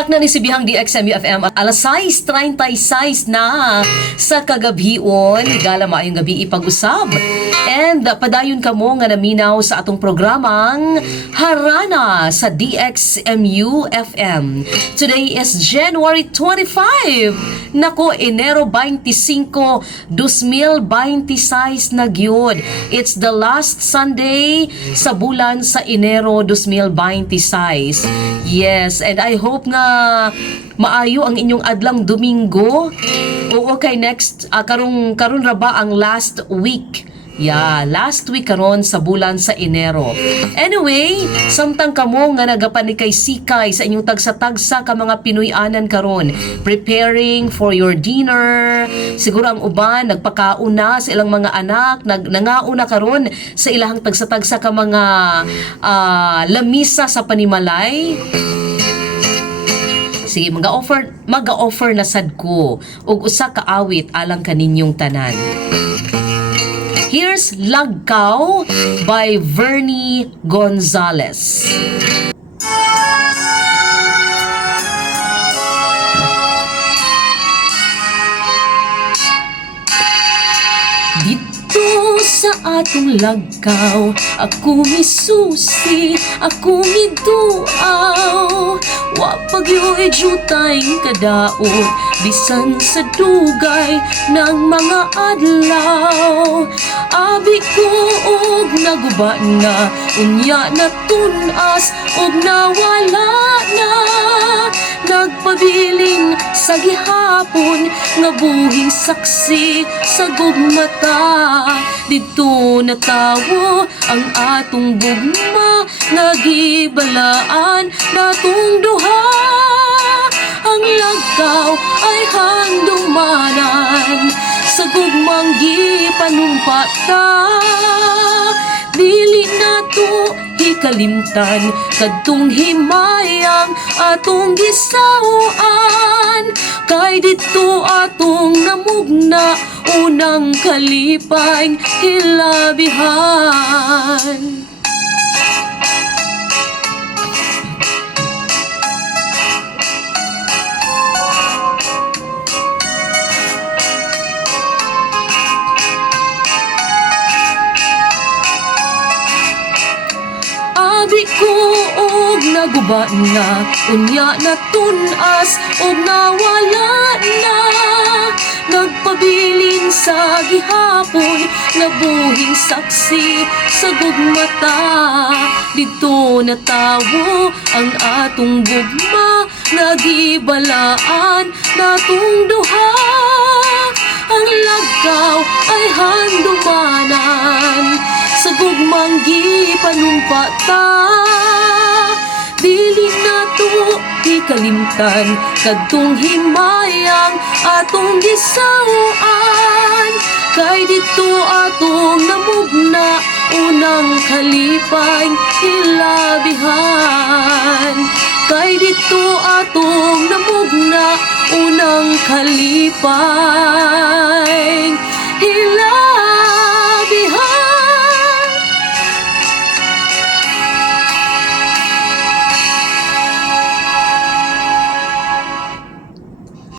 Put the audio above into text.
Kak na ni si Bihang DXMU FM at alas 6:36 na sa kagabion. Gala maayong gabi ipag-usab. And padayon kamo nga naminaw sa atong programang Harana sa DXMU FM. Today is January 25. Nako, Enero 25, 2026 na gyud. It's the last Sunday sa bulan sa Enero 2026. Yes, and I hope nga maayo ang inyong adlang Domingo. Oo, kay next karong ra ba ang last week? Yeah, last week karon sa bulan sa Enero. Anyway, samtang kamo nga nagapanikay sikay sa inyong tagsa-tagsa ka mga Pinoy-anan karon, preparing for your dinner. Siguro ang uban nagpakauna sa ilang mga anak, nangauna karon sa ilahang tagsa-tagsa ka mga lamisa sa panimalay. Sige, mag-offer na sad ko og usa ka awit alang kaninyong tanan. Here's Lagkaw by Vernie Gonzalez. Dito sa atong lagkaw, ako misusi, ako miduaw. Wa pagyo'y jutay kadaot, bisan sa dugay ng mga adlaw. Abi ko og naguba na, unya na tunas og nawala na. Nagpabilin sa gihapon, nga buhing saksi sa gugmata. Dito natawo ang atong gugma, nga gibalaan natong duha. Ang lagkaw ay handumanan, sa gugmang gipanumpata. Dili nato hikalimtan, kadtong himayang atong gisawaan. Kay dito atong namugna, unang kalipay hilabihan. Abi ko og naguba na, unya na tunas og nawala na. Nagpabilin sa gihapon, nabuhing saksi sa gugmata. Dito natawo ang atong gugma, nagibalaan natong duha. Ang lagkaw ay handumanan, sa gugmang gipanumpata. Dili nato ikalimtan, kadtong himayang atong gisawaan. Kay dito atong namugna, unang kalipay hilabihan. Kay dito atong namugna, unang kalipay